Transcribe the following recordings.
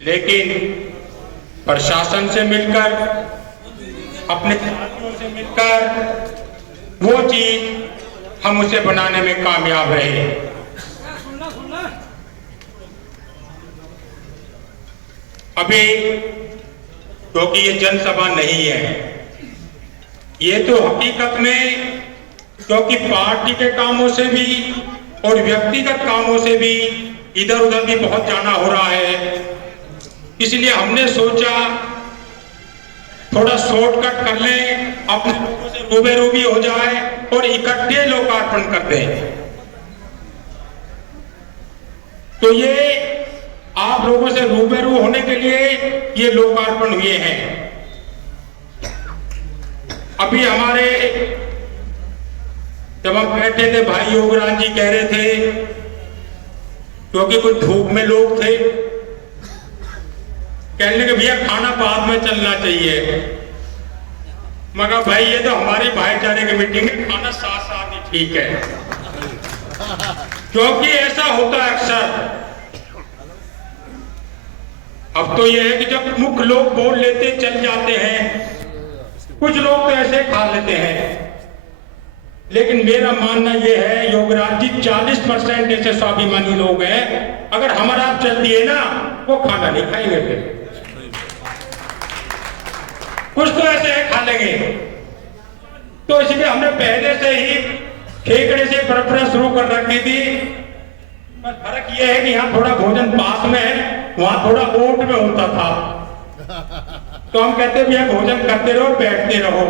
लेकिन प्रशासन से मिलकर, अपने साथियों से मिलकर वो चीज हम उसे बनाने में कामयाब रहे। अभी क्योंकि ये जनसभा नहीं है, ये तो हकीकत में क्योंकि पार्टी के कामों से भी और व्यक्तिगत कामों से भी इधर उधर भी बहुत जाना हो रहा है, इसलिए हमने सोचा थोड़ा शॉर्टकट कर लें, अपने लोगों से रूबरू भी हो जाए और इकट्ठे लोकार्पण कर दें। तो ये आप लोगों से रूबरू होने के लिए ये लोकार्पण हुए हैं। अभी हमारे जब हम बैठे थे, भाई योगराज जी कह रहे थे, क्योंकि कुछ धूप में लोग थे, कहने लगे भैया खाना बाद में चलना चाहिए। मगर भाई ये तो हमारी भाईचारे की मीटिंग है, खाना साथ साथ ही ठीक है, क्योंकि ऐसा होता है अक्सर। अब तो ये है कि जब मुख्य लोग बोल लेते चल जाते हैं, कुछ लोग तो ऐसे खा लेते हैं, लेकिन मेरा मानना यह है योगराज जी 40% ऐसे स्वाभिमानी लोग हैं, अगर हमारा आप चल दिए ना वो खाना नहीं खाएंगे, फिर कुछ तो ऐसे है खा लेंगे। तो इसलिए हमने पहले से ही ठेकड़े से परंपरा शुरू कर रखी थी। पर फर्क यह है कि यहाँ थोड़ा भोजन पास में है, वहां थोड़ा ओट में होता था, तो हम कहते भैया भोजन करते रहो, बैठते रहो।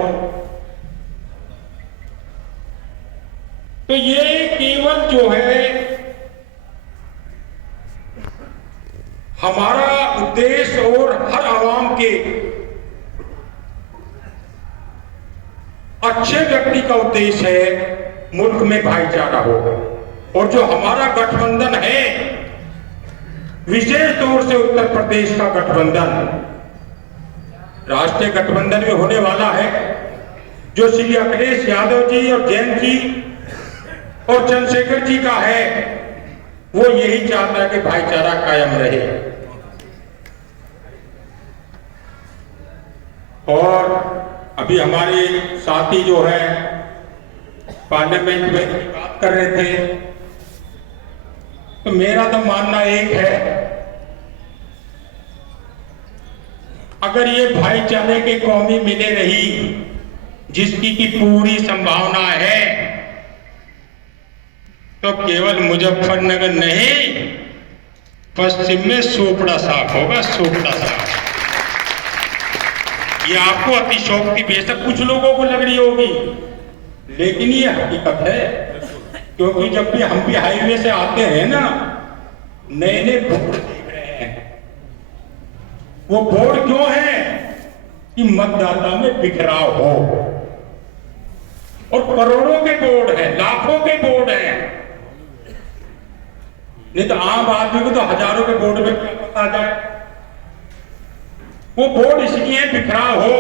तो ये केवल जो है हमारा उद्देश्य और हर आवाम के अच्छे व्यक्ति का उद्देश्य है मुल्क में भाईचारा हो। और जो हमारा गठबंधन है, विशेष तौर से उत्तर प्रदेश का गठबंधन, राष्ट्रीय गठबंधन में होने वाला है, जो श्री अखिलेश यादव जी और जैन जी और चंद्रशेखर जी का है, वो यही चाहता है कि भाईचारा कायम रहे। और अभी हमारे साथी जो है पार्लियामेंट में बात कर रहे थे, तो मेरा तो मानना एक है, अगर ये भाईचारे की कौमी मिले रही जिसकी की पूरी संभावना है, तो केवल मुजफ्फरनगर नहीं, पश्चिम में सोपड़ा साफ होगा, सोपड़ा साफ। ये आपको अतिशोक्ति बेशक कुछ लोगों को लग रही होगी, लेकिन ये हकीकत है। क्योंकि जब भी हम भी हाईवे से आते हैं ना, नए नए बोर्ड देख रहे हैं। वो बोर्ड क्यों है कि मतदाता में बिखराव हो, और करोड़ों के बोर्ड है, लाखों के बोर्ड है, नहीं तो आम आदमी को तो हजारों के बोर्ड में क्या पता जाए। वो बोर्ड इसलिए बिखराव हो,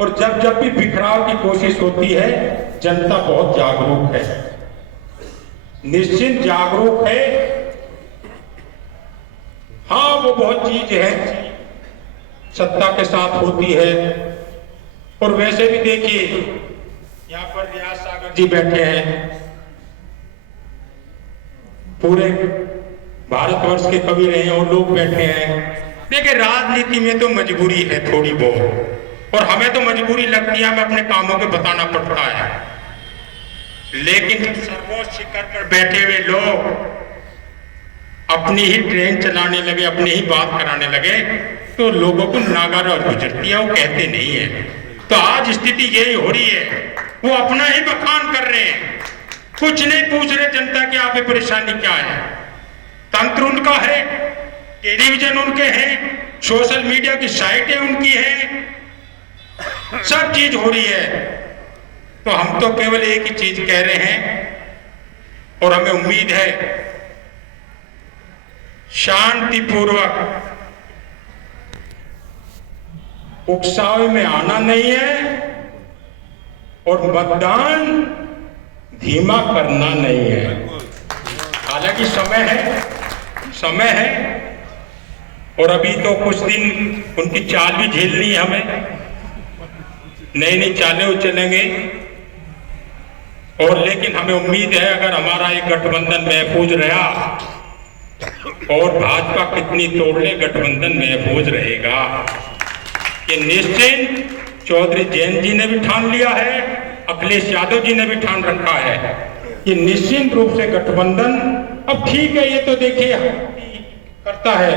और जब जब भी बिखराव की कोशिश होती है, जनता बहुत जागरूक है, निश्चित जागरूक है। हाँ, वो बहुत चीज है सत्ता के साथ होती है। और वैसे भी देखिए, यहाँ पर रियाज सागर जी बैठे हैं, पूरे भारतवर्ष के कवि रहे हैं, और लोग बैठे हैं। देखिए, राजनीति में तो मजबूरी है थोड़ी बहुत, और हमें तो मजबूरी लगती है, हमें अपने कामों को बताना पड़ता है। लेकिन जब सर्वोच्च शिखर पर बैठे हुए लोग अपनी ही ट्रेन चलाने लगे, अपनी ही बात कराने लगे, तो लोगों को नागर और गुजरती है, वो कहते नहीं है। तो आज स्थिति यही हो रही है, वो अपना ही बखान कर रहे हैं, कुछ नहीं पूछ रहे जनता की आप परेशानी क्या है। तंत्र उनका है, टेलीविजन उनके हैं, सोशल मीडिया की साइटें उनकी हैं, सब चीज हो रही है। तो हम तो केवल एक ही चीज कह रहे हैं, और हमें उम्मीद है शांतिपूर्वक, उकसावे में आना नहीं है, और मतदान धीमा करना नहीं है। हालांकि समय है, और अभी तो कुछ दिन उनकी चाल भी झेलनी है हमें, नई नई चालें चलेंगे। और लेकिन हमें उम्मीद है अगर हमारा एक गठबंधन महफूज रहा, और भाजपा कितनी तोड़ ले गठबंधन महफूज रहेगा। ये निश्चित चौधरी जैन जी ने भी ठान लिया है, अखिलेश यादव जी ने भी ठान रखा है। ये निश्चित रूप से गठबंधन, अब ठीक है ये तो देखिए करता है,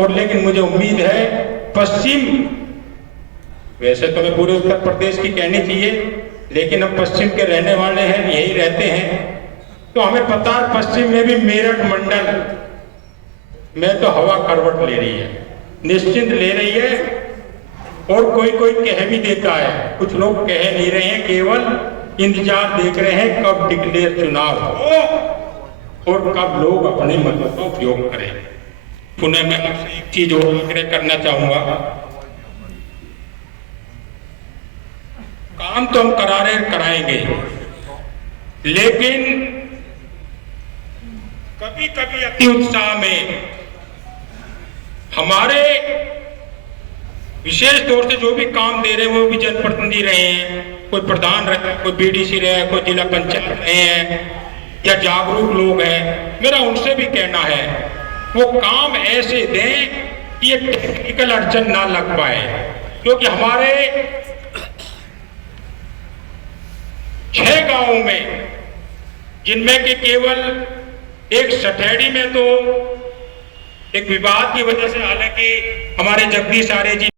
और लेकिन मुझे उम्मीद है पश्चिम, वैसे तो मैं पूरे उत्तर प्रदेश की कहनी चाहिए, लेकिन हम पश्चिम के रहने वाले हैं, यही रहते हैं, तो हमें पता है पश्चिम में भी मेरठ मंडल में तो हवा करवट ले रही है, निश्चिंत ले रही है। और कोई कोई कह भी देता है, कुछ लोग कह नहीं रहे हैं, केवल इंतजार देख रहे हैं कब डिक्लेयर चुनाव हो और कब लोग अपने मतों का उपयोग करें। पुनः मैं आपसे एक चीज और आग्रह करना चाहूंगा, काम तो हम कराएंगे, लेकिन कभी कभी अति उत्साह में हमारे विशेष तौर से जो भी काम दे रहे हैं वो भी जनप्रतिनिधि रहे हैं, कोई प्रधान रहे हैं, कोई बीडीसी रहे हैं, कोई जिला पंचायत रहे हैं या जागरूक लोग हैं, मेरा उनसे भी कहना है वो काम ऐसे दें कि ये टेक्निकल अड़चन ना लग पाए। क्योंकि हमारे 6 गांवों में, जिनमें कि केवल एक सठेड़ी में तो एक विवाद की वजह से, हालांकि हमारे जगदीश आर्य जी